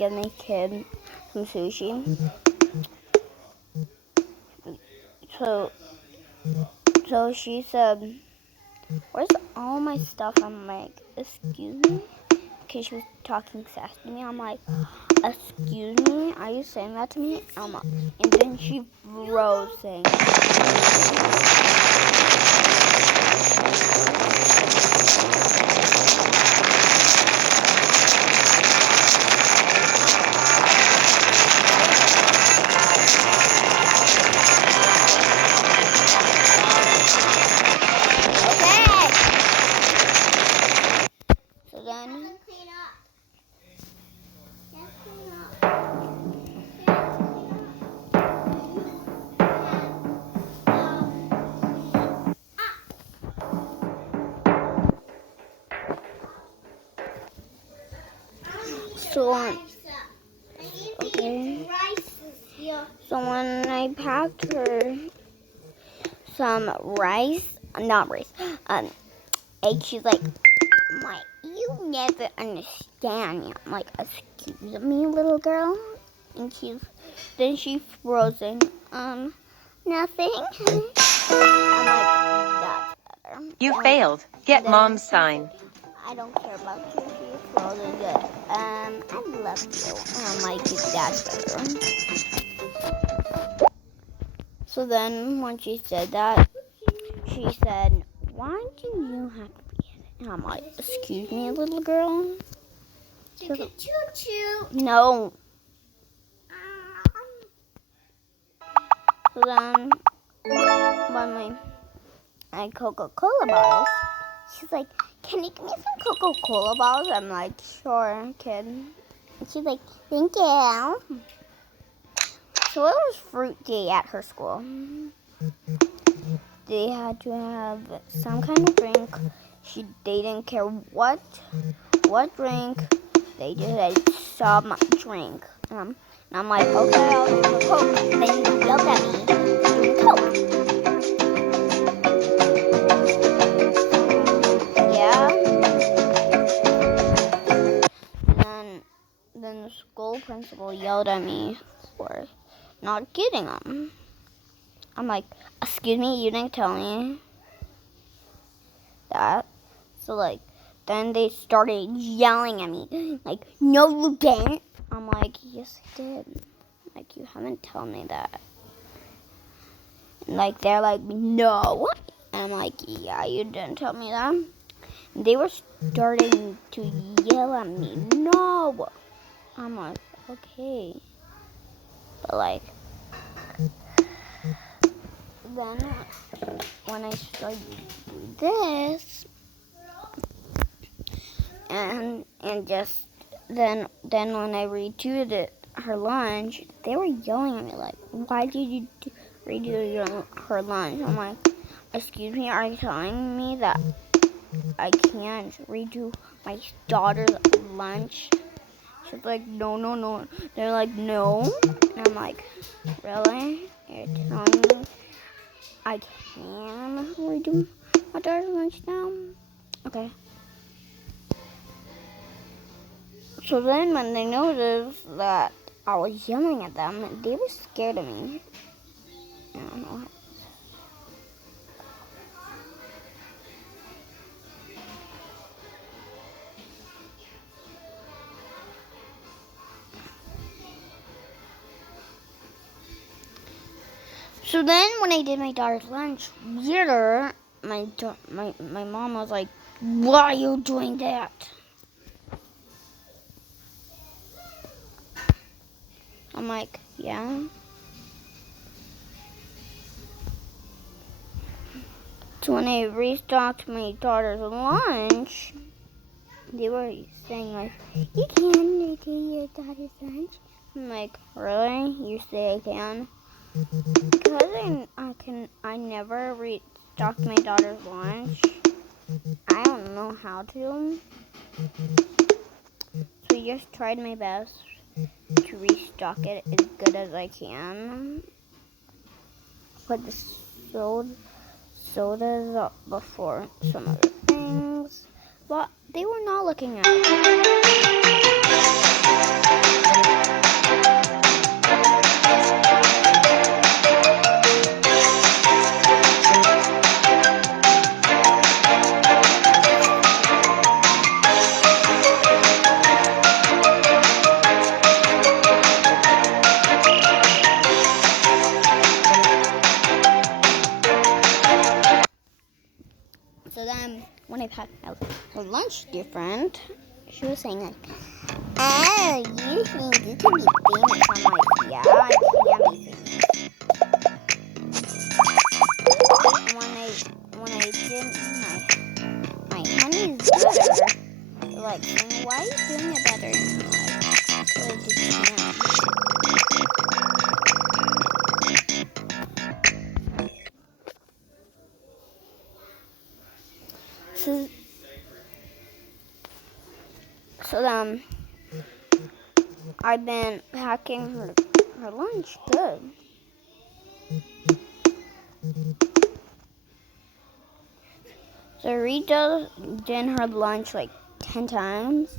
give my kid some sushi. So she said, "Where's all my stuff?" I'm like, "Excuse me?" Okay, she was talking sass to me. I'm like, "Excuse me? Are you saying that to me?" And then she froze saying okay. So when I packed her some egg, she's like, you never understand. I'm like, excuse me, little girl. And then she frozen. Nothing. I'm like, that's better. You failed. Get mom's sign. I don't care about you. She's frozen good. I love you. And I'm like, that's better. So then when she said that, she said, why do you have to be in it? And I'm like, excuse me, little girl. Choo-choo. No. So then when my Coca-Cola bottles, she's like, can you give me some Coca-Cola bottles? I'm like, sure, kid. And she's like, thank you. So it was fruit day at her school. They had to have some kind of drink. They didn't care what drink. They just had some drink. And I'm like, okay, I'll drink a Coke. Then you yelled at me to drink Coke. Yeah. Then the school principal yelled at me for not getting them. I'm like, excuse me, you didn't tell me that. So then they started yelling at me, like, no, you didn't. I'm like, yes, I did. Like, you haven't told me that. And they're like, no. And I'm like, yeah, you didn't tell me that. And they were starting to yell at me, no. I'm like, okay. But then when I started doing this, and just then when I redo her lunch, they were yelling at me like, why did you redo her lunch? I'm like, excuse me, are you telling me that I can't redo my daughter's lunch? She's like, no. They're like, no. And I'm like, really? You're telling me I can redo my daughter's lunch now? Okay. So then when they noticed that I was yelling at them, they were scared of me. I don't know. So then when I did my daughter's lunch later, my mom was like, why are you doing that? I'm like, yeah. So when I restocked my daughter's lunch, they were saying like, you can't do your daughter's lunch. I'm like, really? You say I can? Because I never restocked my daughter's lunch. I don't know how to. So I just tried my best to restock it as good as I can. Put the sodas up before some other things. But they were not looking at it. her lunch different. She was saying like, "Oh, you think you can be famous?" I'm like, "Yeah, I can be famous." When I did my honey's better, they're like, saying, "Why are you doing it better?" And I'm like, "'Cause I did jam." So I've been packing her lunch good. So Rita did her lunch like 10 times.